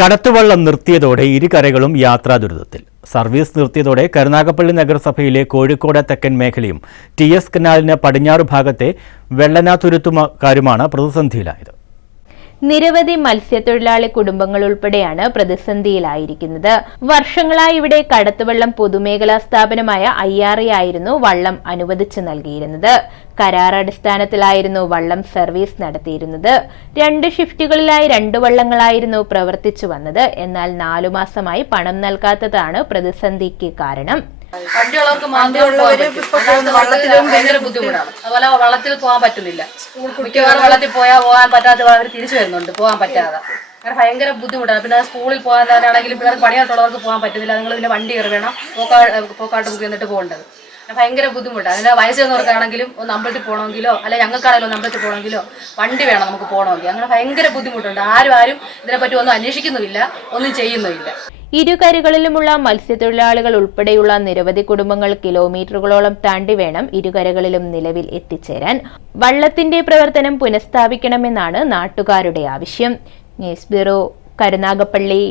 കടത്തുവള്ളം നിർത്തിയതോടെ ഇരുകരകളും യാത്രാ ദുരിതത്തിൽ. സർവീസ് നിർത്തിയതോടെ കരുനാഗപ്പള്ളി നഗരസഭയിലെ കോഴിക്കോട് തെക്കൻ മേഖലയും ടി എസ് കനാലിന് പടിഞ്ഞാറ് ഭാഗത്തെ വെള്ളനാതുരുത്തുകാരുമാണ് പ്രതിസന്ധിയിലായത്. നിരവധി മത്സ്യത്തൊഴിലാളി കുടുംബങ്ങൾ ഉൾപ്പെടെയാണ് പ്രതിസന്ധിയിലായിരിക്കുന്നത്. വർഷങ്ങളായി ഇവിടെ കടത്തുവള്ളം പൊതുമേഖലാ സ്ഥാപനമായ ഐ ആർ ഇ ആയിരുന്നു വള്ളം അനുവദിച്ചു നൽകിയിരുന്നത്. കരാർ അടിസ്ഥാനത്തിലായിരുന്നു വള്ളം സർവീസ് നടത്തിയിരുന്നത്. രണ്ട് ഷിഫ്റ്റുകളിലായി രണ്ട് വള്ളങ്ങളായിരുന്നു പ്രവർത്തിച്ചു വന്നത്. എന്നാൽ നാലു മാസമായി പണം നൽകാത്തതാണ് പ്രതിസന്ധിക്ക് കാരണം. വണ്ടിയുള്ളവർക്ക് അല്ലാത്തവർക്ക് ഭയങ്കര ബുദ്ധിമുട്ടാണ്. അതുപോലെ വള്ളത്തിൽ പോകാൻ പറ്റുന്നില്ല. മിക്കവാറും വള്ളത്തിൽ പോയാൽ പോകാൻ പറ്റാത്ത അവർ തിരിച്ചു വരുന്നുണ്ട്. പോകാൻ പറ്റാതെ. അങ്ങനെ ഭയങ്കര ബുദ്ധിമുട്ടാണ്. പിന്നെ സ്കൂളിൽ പോകാൻ ആണെങ്കിലും പിള്ളേർക്ക് പണിയായിട്ടുള്ളവർക്ക് പോകാൻ പറ്റുന്നില്ല. നിങ്ങൾ പിന്നെ വണ്ടി കയറി വേണം. പോക്കാ പോക്കാട്ട് ബുക്ക് എന്നിട്ട് പോകേണ്ടത്. ഭയങ്കര ബുദ്ധിമുട്ടാണ് അതിന്റെ വയസ്സ് ചെന്നവർക്കാണെങ്കിലും ഒന്ന് അമ്പലത്തിൽ പോകണമെങ്കിലോ അല്ലെ ഞങ്ങൾക്കാണെങ്കിലും ഒന്ന് അമ്പലത്തിൽ പോകണമെങ്കിലോ വണ്ടി വേണം നമുക്ക് പോകണമെങ്കിൽ. അങ്ങനെ ഭയങ്കര ബുദ്ധിമുട്ടുണ്ട്. ആരും ആരും ഇതിനെപ്പറ്റി ഒന്നും അന്വേഷിക്കുന്നുമില്ല ഒന്നും ചെയ്യുന്നുമില്ല. ഇരുകരകളിലുമുള്ള മത്സ്യത്തൊഴിലാളികൾ ഉൾപ്പെടെയുള്ള നിരവധി കുടുംബങ്ങൾ കിലോമീറ്ററുകളോളം താണ്ടി വേണം ഇരുകരകളിലും നിലവിൽ എത്തിച്ചേരാൻ. വള്ളത്തിന്റെ പ്രവർത്തനം പുനഃസ്ഥാപിക്കണമെന്നാണ് നാട്ടുകാരുടെ ആവശ്യം. News bureau Karunagappally.